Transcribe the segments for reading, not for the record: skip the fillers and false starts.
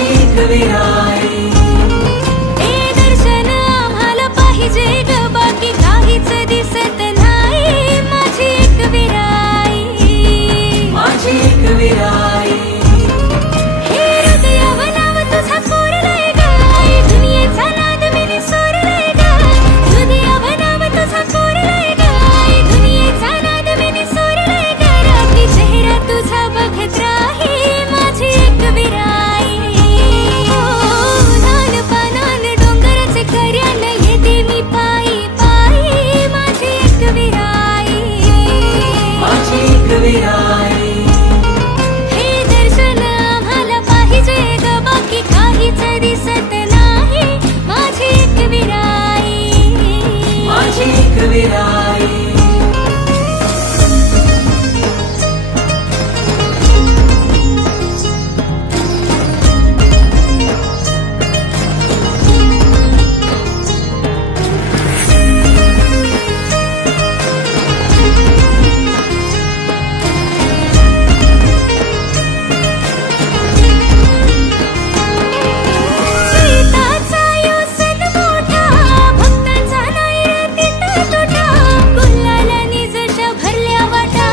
माझी एक विराई। हे दर्शन आम्हाला पाहिजे ग, बाकी काहीच दिसत नाही। माझी एक विराई, माझी एक विराई। हे हृदयावर नाव तुझा कोरलंय ग, दुनियेचा नाद मी निसरलंय ग। हृदयावर नाव तुझा कोरलंय ग, दुनियेचा नाद मी निसरलंय ग। रात्री चेहरा तुझा बघत राही, माझी एक विराई। नान पानान डोंगराचे कर्यान येते मी पायी पायी, माझी एक विराई, माझी एक विराई। हे दर्शन आम्हाला पाहिजे ग, बाकी काहीच दिसत नाही। माझी एक विराई, माझी एक विराई। सीताचा योसन मोठा, भक्तांचा नाही रे तिथं तोटा। गुलालानी जशा भरल्या वाटा,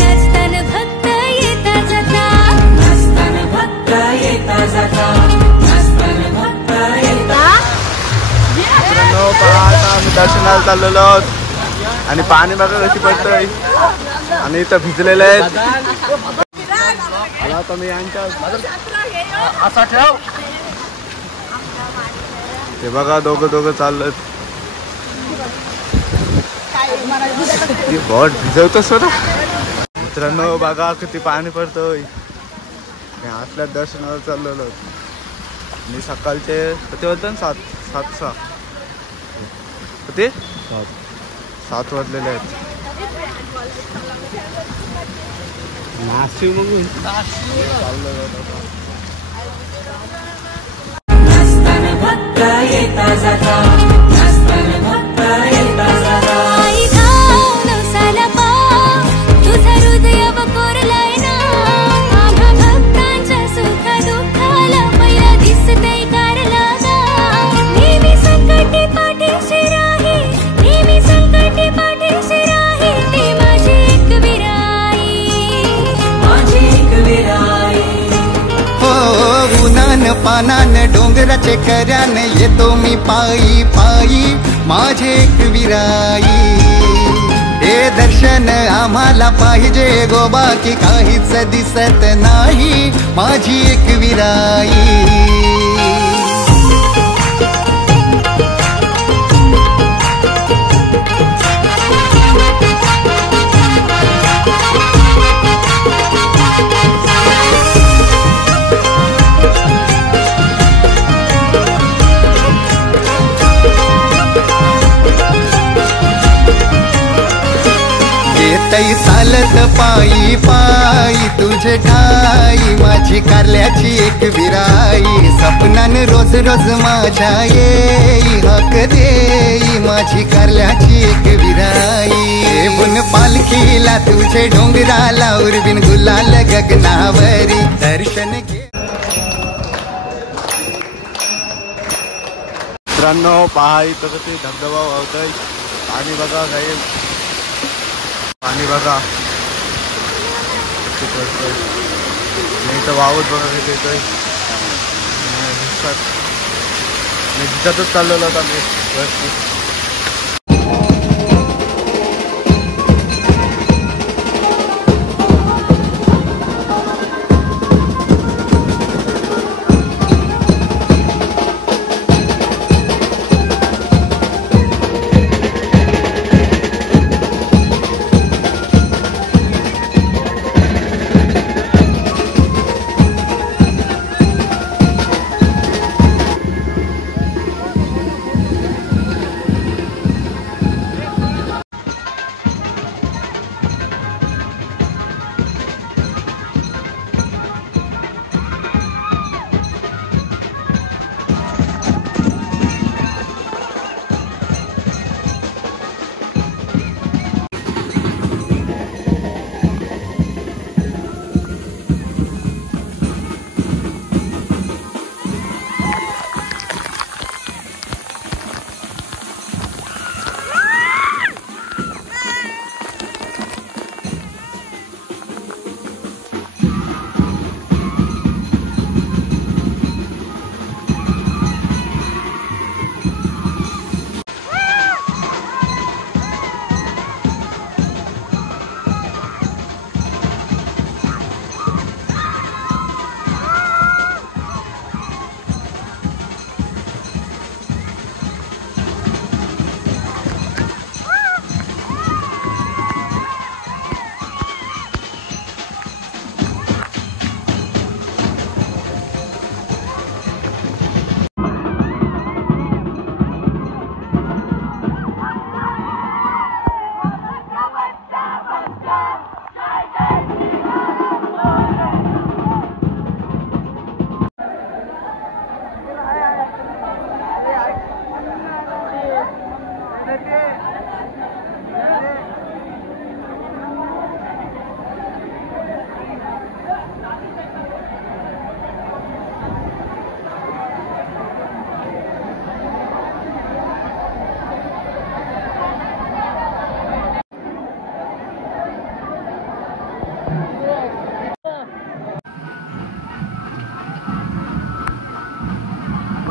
नाचताना भक्त येता जाता, नाचताना भक्त येता जाता, नाचताना भक्त येता। मित्रांनो पहा, आता आम्ही दर्शनाला चाललेलो आहोत आणि पाणी बघा कशी पडतंय आणि इथं भिजलेले आहेत। मला आता मी यांच्या असा ठेव, ते बघा दोघं चाललं बॉट भिजवतोस ना। मित्रांनो बघा किती पाणी पडतंय। आतल्या दर्शनाला चाललेलो आहोत आणि सकाळचे किती वाजता 7:06 किती 7 वाजलेले आहेत। नाचताना भक्त येता जाता, नाचताना भक्त येता जाता। आई धाव नवसाला पाव, तुझा हृदयाव कोरलाय ना। आम्हा भक्तांच्या सुख दुःखाला पहिला दिसतंय कारला गा। नेहमी संकटी पाठीशी राही, नेहमी संकटी पाठीशी राही, ती माझी एक विराई, माझी एक विराई। हो उन्हान पानान डोंगराचे कर्यान येतो मी पायी पायी, माझी एक विराई। हे दर्शन आम्हाला पाहिजे गो, बाकी काहीच दिसत नाही। माझी एक विराई। येतई चालत पायी पायी तुझे ठाई, माझी कारल्याची एक विराई। सपनान रोज रोज माझ्या येई, हक देई माझी कारल्याची एक विराई। बुन पालखीला तुझे डोंगराला उर्बिन गुलाल गगनावरी, दर्शन घे। मित्रांनो पहा इथं कसे धबधबा वाहतोय, पाणी बघा काही पाणी बघा इथं वावत बघा काही येतोय। दिसतच चाललेलो होता मी वरती।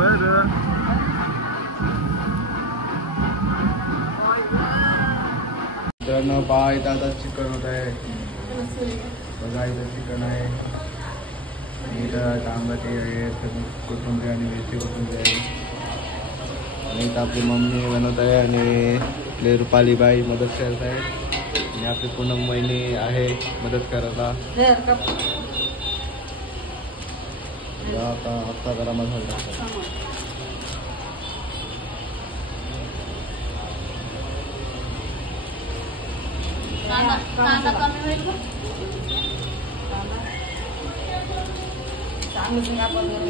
बरं. मित्रांनो पहा इथं आता चिकन होत आहे. बघा इथं चिकन आहे. इथं टांबाटी आहे, कोथिंबीर आणि मिरची कोथिंबीर आहे. आणि इथं आपली मम्मी बनवत आहे आणि आपली रुपाली बाई मदत करत आहे आणि आपली पूनम वहिनी आहे मदत करायला. आता आता गरम मसाला टाकतो.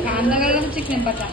कांदा घालून चिकन बटा.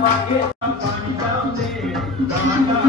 मागे पाणी जाऊ दे.